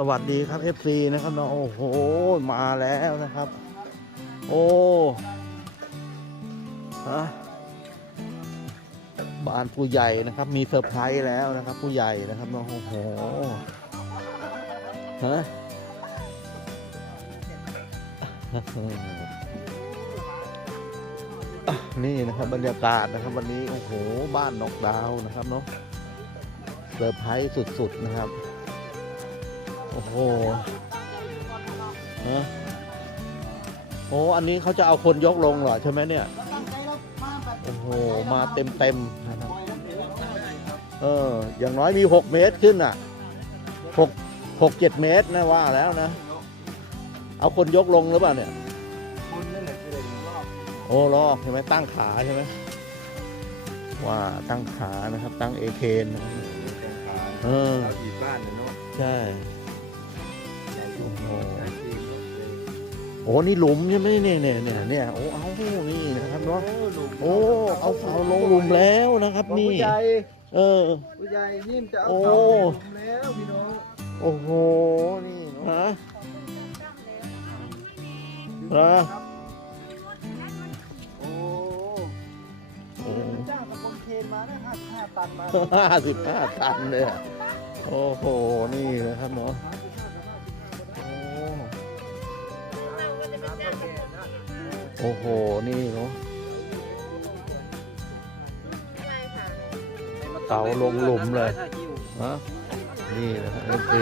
สวัสดีครับ FC นะครับเนาะโอ้โห มาแล้วนะครับ โอ้ฮะบ้านผู้ใหญ่นะครับ มีเซอร์ไพรส์แล้วนะครับ ผู้ใหญ่นะครับเนาะโอ้โหฮะนี่นะครับบรรยากาศนะครับ วันนี้โอ้โห บ้านนกดาวนะครับเนาะเซอร์ไพรส์สุดๆนะครับ โอ้โหฮะโอ้อันนี้เขาจะเอาคนยกลงเหรอใช่ไหมเนี่ย โอ้โห มาเต็มเต็มๆนะครับ เออ อย่างน้อยมีหกเมตรขึ้นอะหกหกเจ็ดเมตรนะว่าแล้วนะ เอาคนยกลงหรือเปล่าเนี่ยคุณนั่นแหละคืออะไรรอบโอ้ลอกใช่ไหมตั้งขาใช่ไหมว่าตั้งขานะครับ ตั้งเอเคนนะครับแข่งขาเออเราอีกบ้านเนี่ยเนาะใช่ใหญ่ โอ้โหใหญ่จริงเนาะเลยโอ้นี่หลุมใช่ไหมเนี่ยเนี่ยเนี่ยเนี่ยโอ้เอานี่นะครับเนาะหลุมโอ้เอาเสาลงหลุมแล้วนะครับนี่ผู้ใหญ่เออผู้ใหญ่ยิ่มจะเอาโอ้เสาลงหลุมแล้วพี่น้องโอ้โหนี่ฮะฮะโอ้โอ้จ้างกับคนเคนมาได้ห้าห้าตันมาห้าสิบห้าตันเลยอะโอ้โหนี่นะครับเนาะ โอ้โห นี่เนาะเสาลงหลุมเลยฮะนี่นะครับโอเค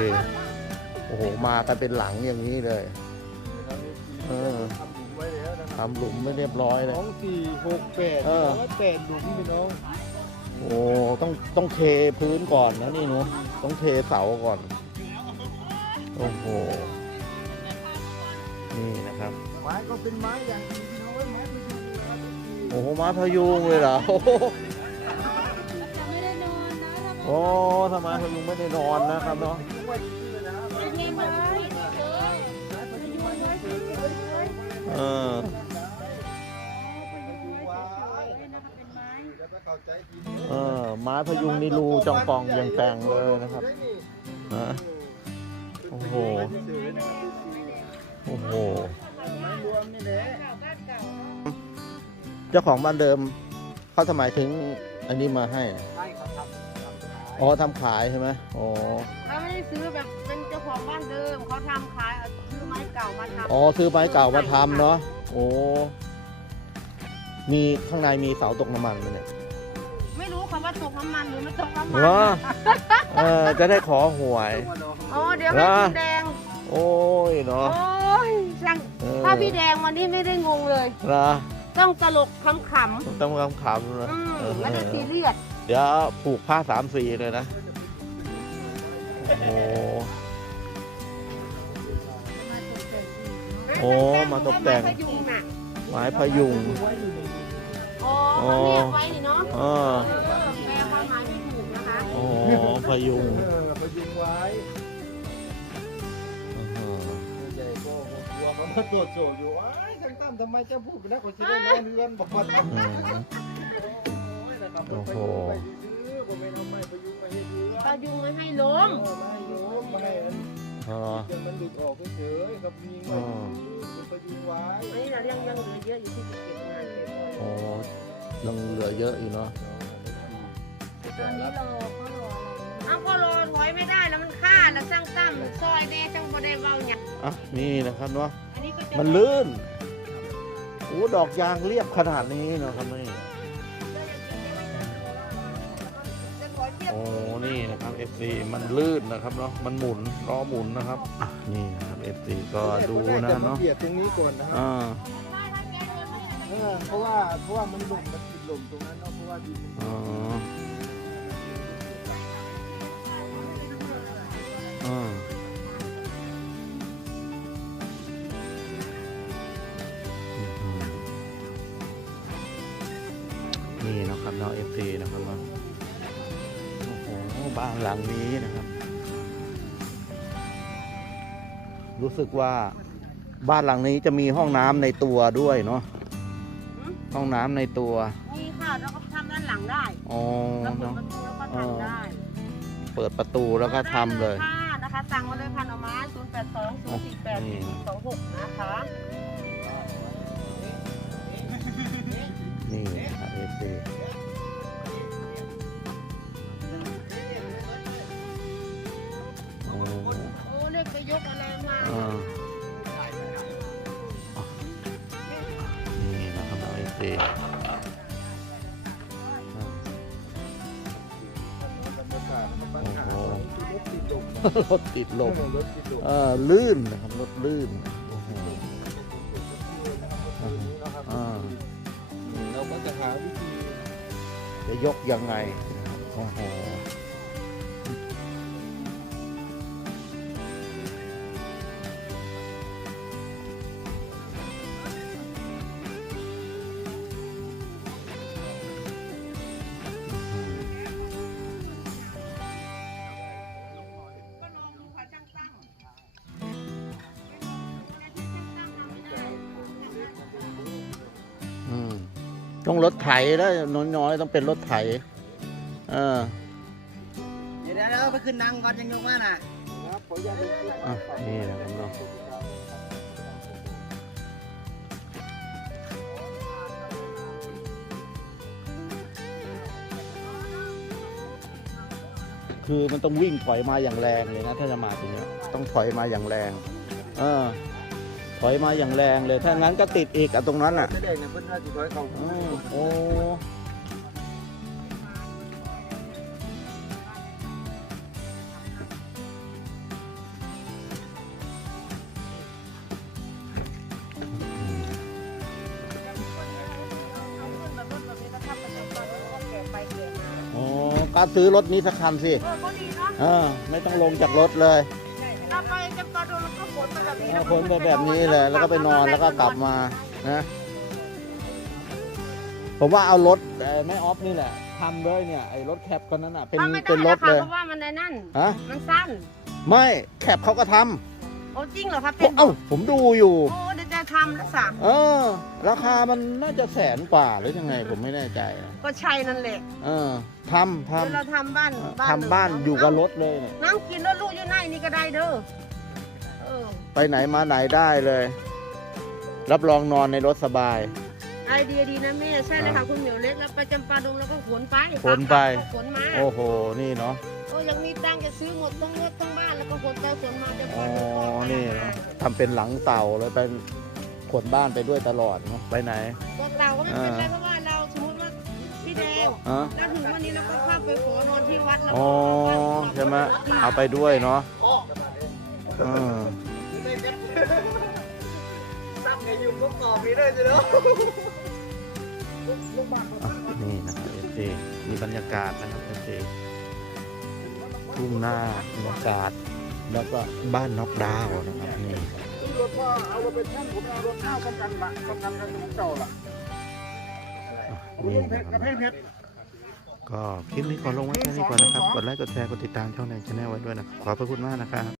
โอ้โห มากันเป็นหลังอย่างนี้เลยเออทำหลุมไว้แล้วนะครับทำหลุมไม่เรียบร้อยเลยสองสี่หกแปดเออร้อยแปดหลุมพี่น้อง โอ้ ต้องต้องเทพื้นก่อนนะนี่หนูต้องเทเสาก่อน โอ้โห นี่นะครับ ไม้ก็เป็นไม้อย่างดีพี่น้องเว้ไม้พยุงนะครับโอ้โหมาพยุงเลยเหรอโอ้โหไม่ได้นอนนะถ้าโอ้ทำไมพยุงไม่ได้นอนนะครับเนาะเป็นไงไหมอยู่ไว้เฉยๆเออเป็นไม้แล้วก็เข้าใจดีเออไม้พยุงนี่รูจองปองยังแต่งเลยนะครับฮะโอ้โหโอ้โห มนี่แหละเจ้าของบ้านเดิมเขาทำไมถึงอันนี้มาให้ ใช่ครับทำอ๋อทำขายใช่ไหมอ๋อเขาไม่ได้ซื้อแบบเป็นเจ้าของบ้านเดิมเขาทำขายเอาซื้อไม้เก่ามาทำอ๋อซื้อไม้เก่ามาทำเนาะ โอ้ มีข้างในมีเสาตกน้ำมันไหมเนี่ยไม่รู้คำว่าตกน้ำมันหรือไม่ตกน้ำมันเหรอเออจะได้ขอหวย อ๋อเดี๋ยวให้พี่แดง โอ้ยเนาะ โอ้ยช่างเออ ถ้าพี่แดงวันนี้ไม่ได้งงเลย นะต้องตลกขำๆต้องคำขำๆนะอืมเออไม่ได้ซีเรียสเดี๋ยวผูกผ้าสามสีเลยนะ โอ้ โอ้มาตกแต่ง ไม้พยุงน่ะไม้พยุง อ๋อเขาเรียกไว้นี่เนาะเออ เออแปลความหมายไม่ถูกนะคะ โอ้พยุง เออพยุงไว้ กลัวเขามาตรวจโจทย์อยู่ว้ายช่างตั้มทำไมจะพูดไปนะคนที่ได้นอนเรือนบอกว่าทำอืมโอ้โหไปซื้อผมไม่ทำไมพยุงมาให้เรือนพยุงไม่ให้ล้มเอามาให้โยมมาให้อันอ๋อเดี๋ยวมันหลุดออกเฉยๆครับยิงไว้เป็นพยุงไว้อันนี้เรายังยังเหลือเยอะอยู่ที่จะเก็บงานเก็บไว้โอ้ยังเหลือเยอะอยู่เนาะตอนนี้รอเขารออะไรเอาก็รอถอยไม่ได้แล้วมันฆ่าแล้วสร้างตั้มซอยแน่จังบ่ได้เว้าหยังอะนี่นะครับเนาะอันนี้ก็จะ มันลื่นโอ้ดอกยางเรียบขนาดนี้เนาะครับนี่จะถอยเทียบโอ้นี่นะครับ FC มันลื่นนะครับเนาะมันหมุนล้อหมุนนะครับอะนี่นะครับ FC ก็ดูนะเนาะเบียดตรงนี้ก่อนนะครัอ่าเออเพราะว่าเพราะว่ามันหล่มมันติดหล่มตรงนั้นเนาะเพราะว่าดินมันอ๋ออ่า นี่นะครับเนาะ FC นะครับเนาะโอ้โหบ้านหลังนี้นะครับ รู้สึกว่าบ้านหลังนี้จะมีห้องน้ำในตัวด้วยเนาะห้องน้ำในตัว นี่ค่ะเราก็ทำด้านหลังได้อ๋อแล้วเปิดเนาะประตูแล้วก็ทำได้เปิดประตูแล้วก็ทำเลยค่ะนะคะสั่งมาเลยพันเอามาแปดสองศูนย์สี่แปดสองหกนะคะนี่นะครับเอซี นะครับเอซีบรรยากาศมันบรรยากาศรถติดลมรถติดลมรถติดลมเออลื่นนะครับรถลื่นโอ้โหอ่าเราก็จะหาวิธีจะยกยังไงนะครับโอ้โห ต้องรถไถแล้วน้อยๆต้องเป็นรถไถ เออเดี๋ยวเดี๋ยวไปขึ้นนังก่อนยังยกมาน่ะครับขออนุญาตดูคลิปอะนี่นะครับเนาะคือมันต้องวิ่งถอยมาอย่างแรงเลยนะ ถ้าจะมาตรงเนี้ยต้องถอยมาอย่างแรง เออ ถอยมาอย่างแรงเลย ถ้างั้นก็ติดอีกอะตรงนั้นอะไม่ได้เนี่ยเพิ่นน่าจะถอยเขาอืมโอ้เอาขึ้นแบบรถแบบนี้แล้วทำประจำวันแล้วก็แกะไปแกะมาโอ้ก็ซื้อรถนี้สักคันสิ เออ ก็ดีเนาะ เออ ไม่ต้องลงจากรถเลย เราไปจำปาดงแล้วก็ขนไปแบบนี้เอาคนไปแบบนี้เลย แล้วก็ไปนอนแล้วก็กลับมานะ ผมว่าเอารถเอ่อแม่ออฟนี่แหละทำเลยเนี่ยไอ้รถแคปคนนั้นอะเป็นทำไม่ได้เป็นรถนะคะเลยเพราะว่ามันในนั่น ฮะ มันสั้น ไม่แคปเขาก็ทโอ้จริงเหรอคะำเป็นเอ้าผมดูอยู่ โอ้เดี๋ยว จะทำแล้วสามเออ ราคามันน่าจะแสนกว่าหรือยังไงผมไม่แน่ใจนะก็ใช่นั่นแหละเออทำทเดี๋ยวเราทำบ้านำทำบ้านอยู่กับรถเลยเนี่ยนั่งกินแล้วลูกอยู่ในนี่ก็ได้เด้อเออไปไหนมาไหนได้เลย รับรองนอนในรถสบาย ไอเดียดีนะแม่ใช่เลยค่ะคุณเหมียวเล็กแล้วไปจำปาดงแล้วก็ขนไปขนไปก็ขนมาโอ้โหนี่เนาะโอ้ยังมีตังค์จะซื้อหมดทั้งรถทั้งบ้านแล้วก็ขนไปขนมาจำอ๋ปาอดงก็ไปนี่เนาะทำเป็นหลังเต่าเลยเป็น ขนบ้านไปด้วยตลอดเนาะไปไหนก็เต่าก็ไม่เป็นไรเพราะว่าเราสมมติว่าพี่แดงฮะแล้วถึงวันนี้เราก็เข้าไปขอนอนที่วัดแล้วอ๋อใช่ไหมเอาไปด้วยเนาะเออซับไงอยู่ก็กรอบนี้เลยจ้ะเนาะอะนี่นะครับเอซีมีบรรยากาศนะครับเอซีทุ่งหน้าบรรยากาศแล้วก็บ้านนอกดาวน์นะครับนี่ รถว่าเอารถเป็นแท่นผมเอารถข้าวกำกันละกำกันกันของเก่าละนี่นะครับก็คลิปนี้ขอลงไว้แค่นี้ก่อนนะครับ กดไลค์ กดแชร์ กดติดตามช่องในช anel ไว้ด้วยนะ ขอบพระคุณมากนะครับ